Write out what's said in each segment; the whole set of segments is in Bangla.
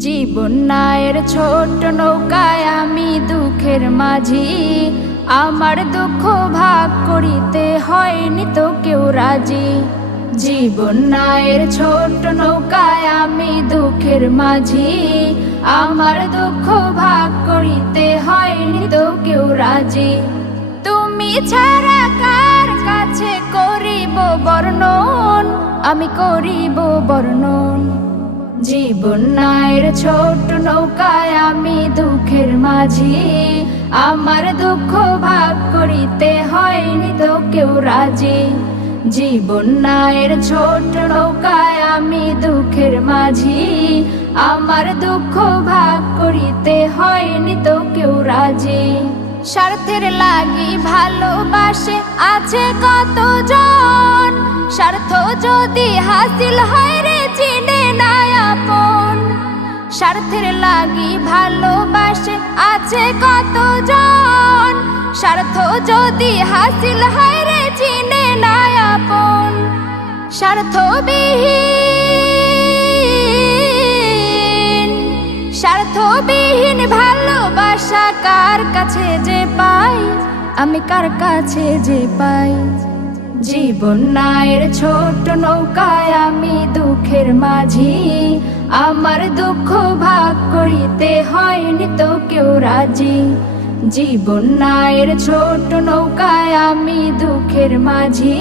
জীবন নায়ের ছোট নৌকায় আমি দুঃখের মাঝি, আমার দুঃখ ভাগ করিতে হয়নি তো কেউ রাজি। জীবন নায়ের ছোট নৌকায় আমি দুঃখের মাঝি, আমার দুঃখ ভাগ করিতে হয়নি তো কেউ রাজি। তুমি ছাড়া কার কাছে করিব বর্ণন, আমি করিব বর্ণন। জীবন নায়ের ছোট নৌকায় আমি দুঃখের মাঝি, আমার দুঃখ ভাগ করিতে হয়নি তো কেউ রাজি। জীবন নায়ের ছোট নৌকায় আমি দুঃখের মাঝি, আমার দুঃখ ভাগ করিতে হয়নি তো কেউ রাজি। স্বার্থের লাগি ভালোবাসে আছে কতজন, স্বার্থ যদি হাসিল হয় রে চিনে না আপন। স্বার্থের লাগি ভালোবাসে আছে কতজন, স্বার্থ যদি হাসিল হয় রে চিনে না আপন। স্বার্থবিহীন ভালোবাসা কার কাছে যে পাই, আমি কার কাছে যে পাই। জীবন নায়ের ছোট নৌকায় আমি দুঃখের মাঝি, আমার দুঃখ ভাগ করিতে হয়নি তো কেউ রাজি। জীবন নায়ের ছোট নৌকায় আমি দুঃখের মাঝি,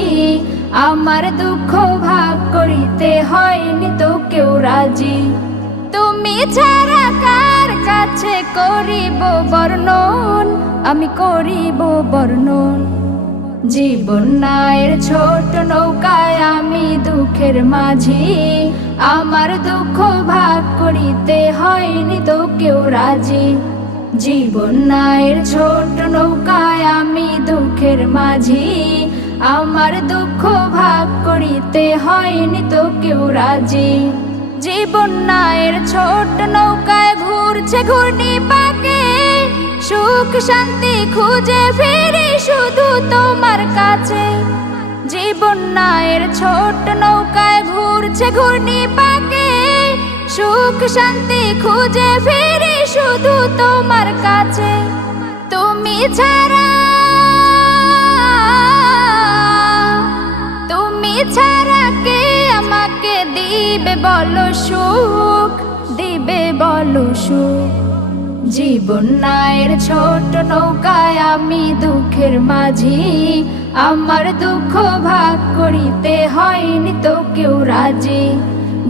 আমার দুঃখ ভাগ করিতে হয়নি তো কেউ রাজি। তুমি ছাড়া কার কাছে করিব বর্ণন, আমি করিব বর্ণন। জীবন নায়ের ছোট নৌকায় আমি দুঃখের মাঝি, আমার দুঃখ ভাগ করিতে হয়নি তো কেউ রাজি। জীবন নায়ের ছোট নৌকায় আমি দুঃখের মাঝি, আমার দুঃখ ভাগ করিতে হয়নি তো কেউ রাজি। জীবন নায়ের ছোট নৌকায় ঘুরছে ঘূর্ণি পাকে, সুখ শান্তি খুঁজে ফিরি শুধু তোমার কাছে। জীবন নায়ের ছোট নৌকায় ঘুরছে ঘূর্ণি পাকে, সুখ শান্তি খুঁজে ফিরি শুধু তোমার কাছে। তুমি ছাড়া কে আমাকে দিবে বলো সুখ, দিবে বলো সুখ। জীবন নায়ের ছোট নৌকায় আমি দুঃখের মাঝি, আমার দুঃখ ভাগ করিতে হয়নি তো কেউ রাজি।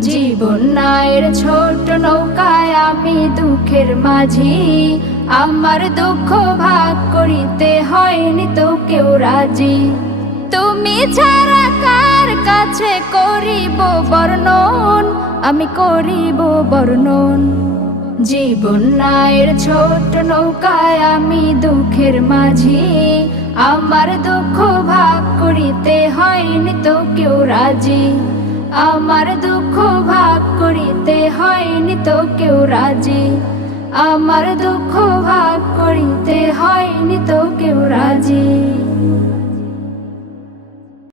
জীবন নায়ের ছোট নৌকায় আমি দুঃখের মাঝি, আমার দুঃখ ভাগ করিতে হয়নি তো কেউ রাজি। তুমি ছাড়া কার কাছে করিব বর্ণন, আমি করিব বর্ণন। জীবন নায়ের ছোট নৌকায় আমি দুঃখের মাঝি, আমার দুঃখ ভাগ করিতে হয়নি তো কেউ রাজি। আমার দুঃখ ভাগ করিতে হয়নি তো কেউ রাজি, আমার দুঃখ ভাগ করিতে হয়নি তো কেউ রাজি।